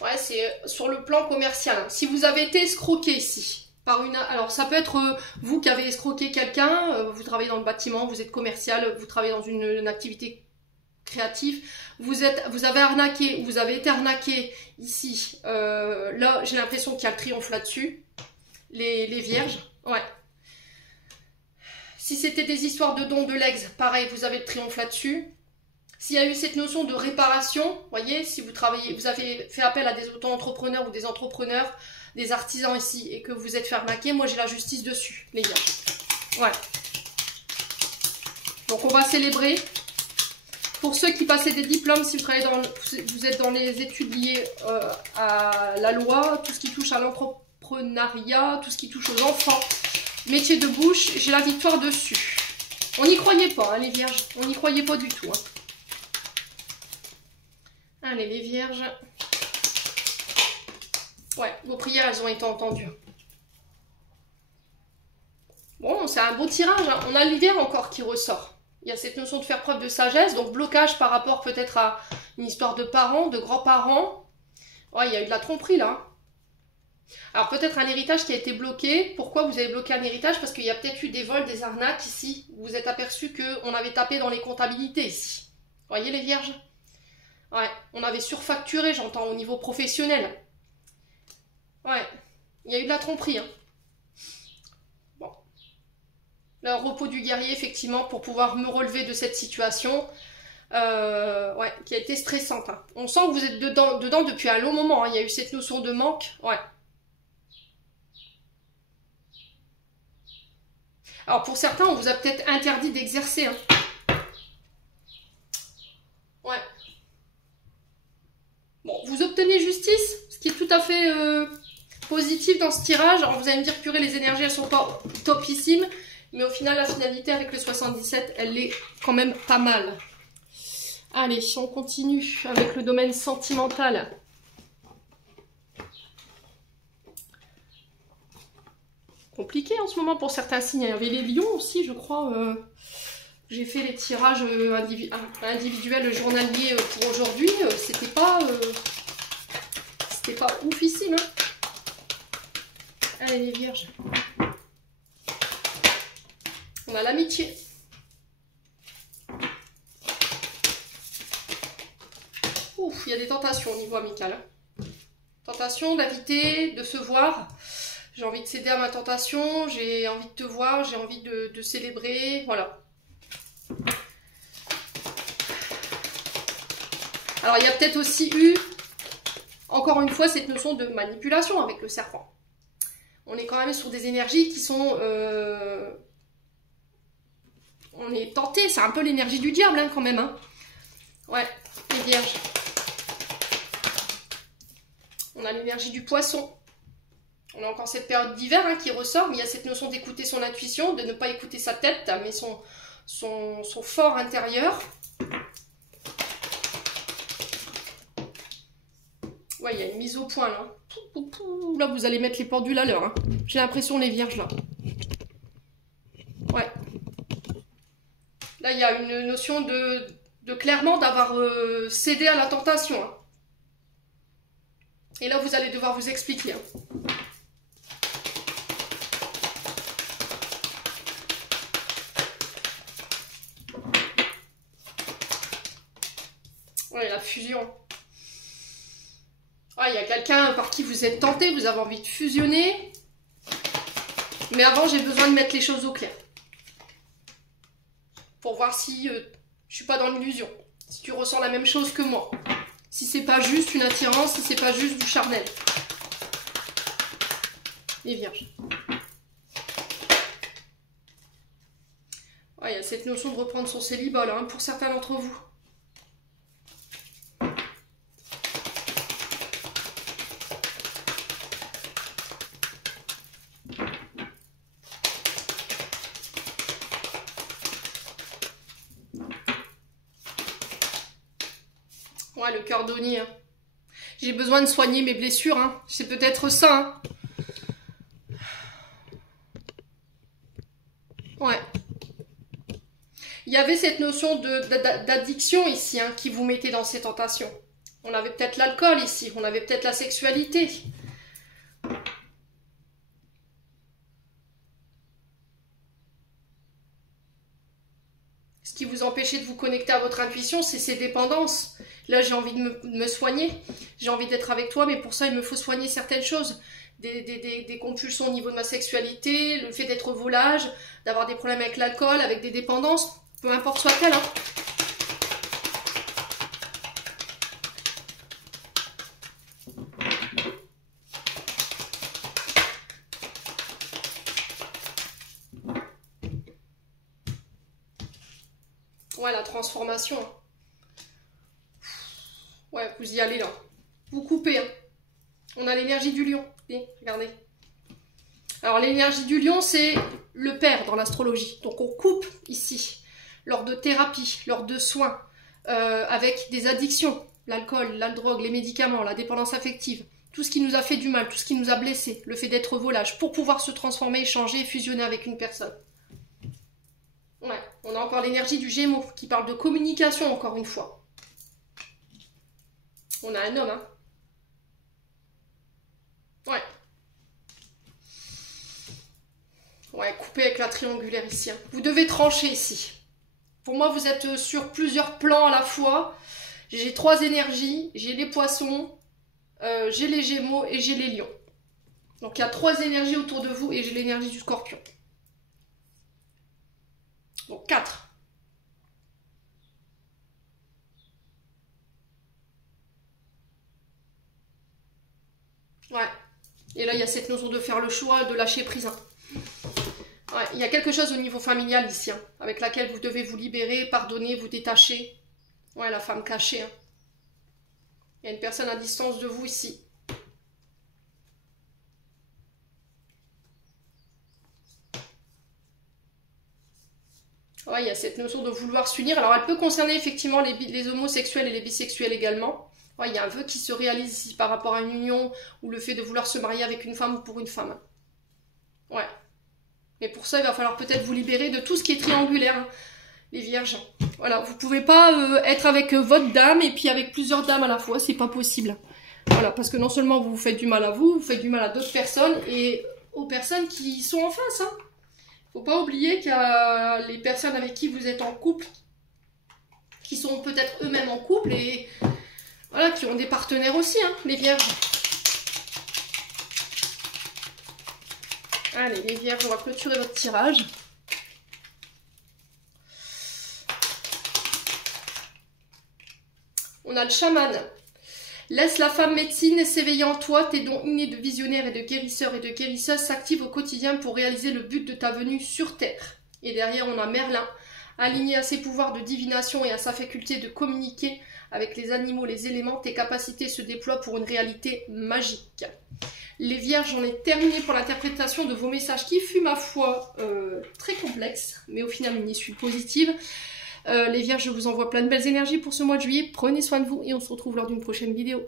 Ouais, c'est sur le plan commercial. Si vous avez été escroqué ici, par une... Alors, ça peut être vous qui avez escroqué quelqu'un, vous travaillez dans le bâtiment, vous êtes commercial, vous travaillez dans une activité créative, vous avez arnaqué, vous avez été arnaqué ici. Là, j'ai l'impression qu'il y a le triomphe là-dessus. Les vierges, ouais. Si c'était des histoires de dons de legs, pareil, vous avez le triomphe là-dessus. S'il y a eu cette notion de réparation, voyez, si vous travaillez, vous avez fait appel à des auto-entrepreneurs ou des entrepreneurs, des artisans ici, et que vous êtes fait arnaquer, moi j'ai la justice dessus, les gars. Ouais. Donc on va célébrer. Pour ceux qui passaient des diplômes, si vous êtes dans les études liées à la loi, tout ce qui touche à l'entrepreneuriat, tout ce qui touche aux enfants, métier de bouche, j'ai la victoire dessus. On n'y croyait pas, hein, les vierges, on n'y croyait pas du tout. Hein. Allez, les vierges. Ouais, vos prières, elles ont été entendues. Bon, c'est un beau tirage. Hein. On a l'hiver encore qui ressort. Il y a cette notion de faire preuve de sagesse. Donc, blocage par rapport peut-être à une histoire de parents, de grands-parents. Ouais, il y a eu de la tromperie, là. Alors, peut-être un héritage qui a été bloqué. Pourquoi vous avez bloqué un héritage? Parce qu'il y a peut-être eu des vols, des arnaques ici. Vous vous êtes aperçu qu'on avait tapé dans les comptabilités ici. Vous voyez, les vierges? Ouais, on avait surfacturé, j'entends, au niveau professionnel. Ouais, il y a eu de la tromperie. Hein. Bon. Le repos du guerrier, effectivement, pour pouvoir me relever de cette situation, ouais, qui a été stressante. Hein. On sent que vous êtes dedans depuis un long moment. Hein. Il y a eu cette notion de manque. Ouais. Alors, pour certains, on vous a peut-être interdit d'exercer. Hein. Ouais. Bon, vous obtenez justice, ce qui est tout à fait positif dans ce tirage. Alors vous allez me dire, purée, les énergies, elles sont pas topissimes. Mais au final, la finalité avec le 77, elle est quand même pas mal. Allez, on continue avec le domaine sentimental. Compliqué en ce moment pour certains signes. Il y avait les lions aussi, je crois. J'ai fait les tirages individuels journaliers pour aujourd'hui. C'était pas oufissime. Hein. Allez, les vierges. On a l'amitié. Ouf, il y a des tentations au niveau amical. Hein. Tentation d'inviter, de se voir. J'ai envie de céder à ma tentation. J'ai envie de te voir. J'ai envie de célébrer. Voilà. Alors, il y a peut-être aussi eu, encore une fois, cette notion de manipulation avec le serpent. On est quand même sur des énergies qui sont... on est tenté, c'est un peu l'énergie du diable hein, quand même. Hein. Ouais, les vierges. On a l'énergie du poisson. On a encore cette période d'hiver hein, qui ressort, mais il y a cette notion d'écouter son intuition, de ne pas écouter sa tête, mais son fort intérieur. Ouais, il y a une mise au point là. Là, vous allez mettre les pendules à l'heure. Hein. J'ai l'impression, les vierges là. Ouais. Là, il y a une notion de clairement d'avoir cédé à la tentation. Hein. Et là, vous allez devoir vous expliquer. Hein. Ouais, la fusion. Ah, il y a quelqu'un par qui vous êtes tenté, vous avez envie de fusionner. Mais avant, j'ai besoin de mettre les choses au clair. Pour voir si je suis pas dans l'illusion. Si tu ressens la même chose que moi. Si c'est pas juste une attirance, si c'est pas juste du charnel. Les vierges. Ouais, il y a cette notion de reprendre son célibat là, hein, pour certains d'entre vous. Ouais, le cœur donné. Hein. J'ai besoin de soigner mes blessures. Hein. C'est peut-être ça. Hein. Ouais. Il y avait cette notion d'addiction ici hein, qui vous mettait dans ces tentations. On avait peut-être l'alcool ici. On avait peut-être la sexualité. Ce qui vous empêchait de vous connecter à votre intuition, c'est ces dépendances. Là, j'ai envie de me soigner. J'ai envie d'être avec toi, mais pour ça, il me faut soigner certaines choses. Des compulsions au niveau de ma sexualité, le fait d'être volage, d'avoir des problèmes avec l'alcool, avec des dépendances, peu importe soit-elle. Hein. Ouais, la transformation. Ouais, vous y allez là. Vous coupez. Hein. On a l'énergie du lion. Et, regardez. Alors, l'énergie du lion, c'est le père dans l'astrologie. Donc, on coupe ici, lors de thérapie, lors de soins, avec des addictions. L'alcool, la drogue, les médicaments, la dépendance affective. Tout ce qui nous a fait du mal, tout ce qui nous a blessés. Le fait d'être volage. Pour pouvoir se transformer, changer et fusionner avec une personne. Ouais, on a encore l'énergie du Gémeaux qui parle de communication encore une fois. On a un homme, hein. Ouais. Ouais, coupé avec la triangulaire ici. Hein. Vous devez trancher ici. Pour moi, vous êtes sur plusieurs plans à la fois. J'ai 3 énergies. J'ai les poissons, j'ai les Gémeaux et j'ai les lions. Donc, il y a 3 énergies autour de vous et j'ai l'énergie du Scorpion. Donc 4. Ouais. Et là, il y a cette notion de faire le choix, de lâcher prise. Hein. Ouais, il y a quelque chose au niveau familial ici, hein, avec laquelle vous devez vous libérer, pardonner, vous détacher. Ouais, la femme cachée. Hein. Il y a une personne à distance de vous ici. Ouais, il y a cette notion de vouloir s'unir. Alors, elle peut concerner effectivement les homosexuels et les bisexuels également. Ouais, il y a un vœu qui se réalise ici par rapport à une union ou le fait de vouloir se marier avec une femme ou pour une femme. Ouais. Mais pour ça, il va falloir peut-être vous libérer de tout ce qui est triangulaire, hein, les vierges. Voilà, vous pouvez pas être avec votre dame et puis avec plusieurs dames à la fois, c'est pas possible. Voilà, parce que non seulement vous vous faites du mal à vous, vous faites du mal à d'autres personnes et aux personnes qui sont en face, hein. Faut pas oublier qu'il y a les personnes avec qui vous êtes en couple, qui sont peut-être eux-mêmes en couple et voilà, qui ont des partenaires aussi, hein, les vierges. Allez, les vierges, on va clôturer votre tirage. On a le chaman. Laisse la femme médecine s'éveiller en toi, tes dons innés de visionnaire et de guérisseur et de guérisseuse s'activent au quotidien pour réaliser le but de ta venue sur Terre. Et derrière, on a Merlin, aligné à ses pouvoirs de divination et à sa faculté de communiquer avec les animaux, les éléments, tes capacités se déploient pour une réalité magique. Les vierges, on est terminé pour l'interprétation de vos messages qui fut, ma foi, très complexe, mais au final une issue positive. Les vierges, je vous envoie plein de belles énergies pour ce mois de juillet. Prenez soin de vous et on se retrouve lors d'une prochaine vidéo.